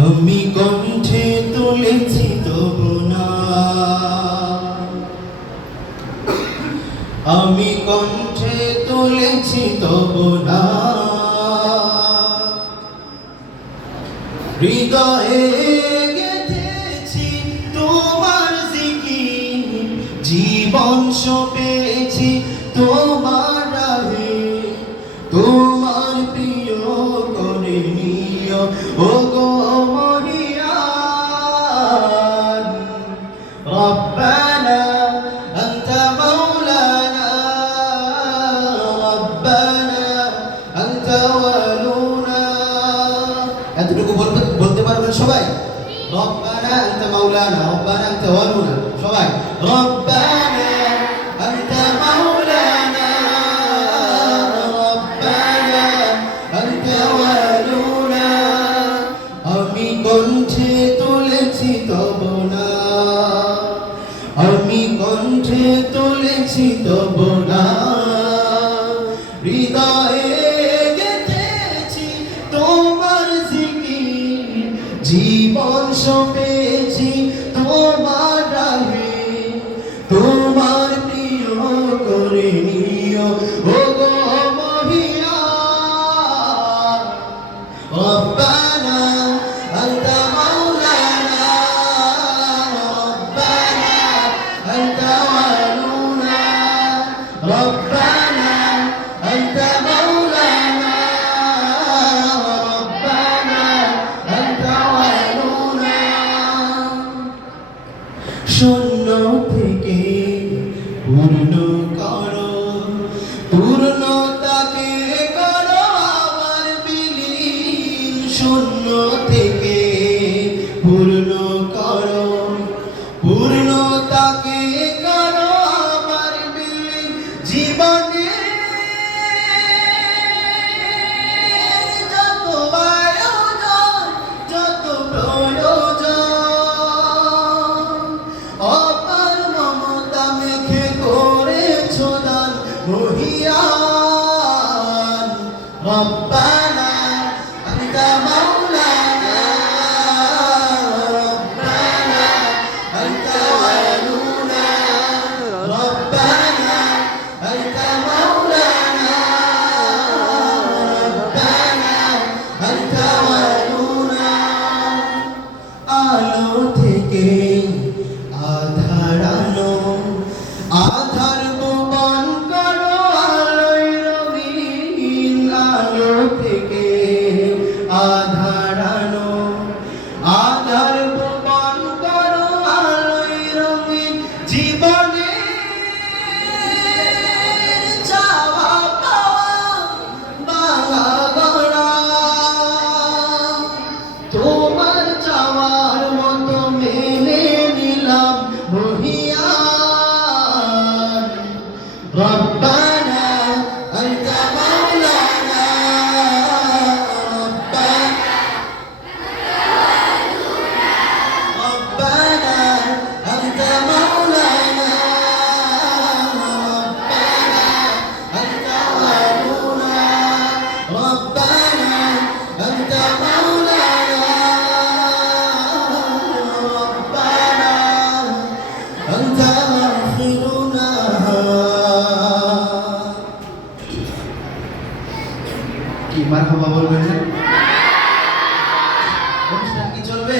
আমি কণ্ঠে তুলেছি তবু না, আমি কণ্ঠে তুলেছি তবু না, হৃদয়ে গেঁথেছি তোমার জিকির, জীবন সঁপেছি তোমার রাহে, তোমার প্রিয় করে নিও ও গো মহিয়ান। রব্বানা আনতা মাওলানা, রব্বানা আনতা ওয়ালুনা। এতটুকু বলতে পারবেন সবাই? রব্বানা আনতা মাওলানা, রব্বানা আনতা ওয়ালুনা। সবাই রব্বানা আনতা মাওলানা, রব্বানা আনতা ওয়ালুনা। আমি কণ্ঠে তুলেছি তবু না, আমি কণ্ঠে তুলেছি তবু না, হৃদয়ে গেঁথেছি তোমার জিকির, জীবন সঁপেছি তোমার রাহে, তোমার প্রিয় করে নিও ও গো মহিয়ান। রব্বানা আনতা মাওলানা, রব্বানা আনতা ওয়ালুনা, রব্বানা আনতা মাওলানা, রব্বানা আনতা ওয়ালুনা। শূন্য থেকে পূর্ণ করো, পূর্ণতাকে করো আবার বিলীন। শূন্য থেকে পূর্ণ করো, পূর্ণতাকে করো আবার বিলীন। জীবনে যত আয়োজন, যত প্রয়োজন, অপার মমতা মেখে করেছো দান মহিয়ান। রব্বানা আনতা মাওলানা, রব্বানা আনতা ওয়ালুনা, রব্বানা আনতা মাওলানা, রব্বানা আনতা ওয়ালুনা। আলো থেকে আধার আনো, আধার ভুবন করো আলোয় রঙিন। আলো থেকে আধার আনো, আধার ভুবন করো আলোয় রঙিন। জীবনে চাওয়া পাওয়া বাঙা গড়া, তোমার চাওয়ার মতো মেনে নিলাম মহিয়ান। রব্বানা আনতা মাওলানা, রব্বানা আনতা মাওলানা, রব্বানা আনতা ওয়ালুনা, রব্বানা আনতা মাওলানা, রব্বানা আনতা আখিরুনা। কি মারহাবা বলবেন? অনুষ্ঠান কি চলবে?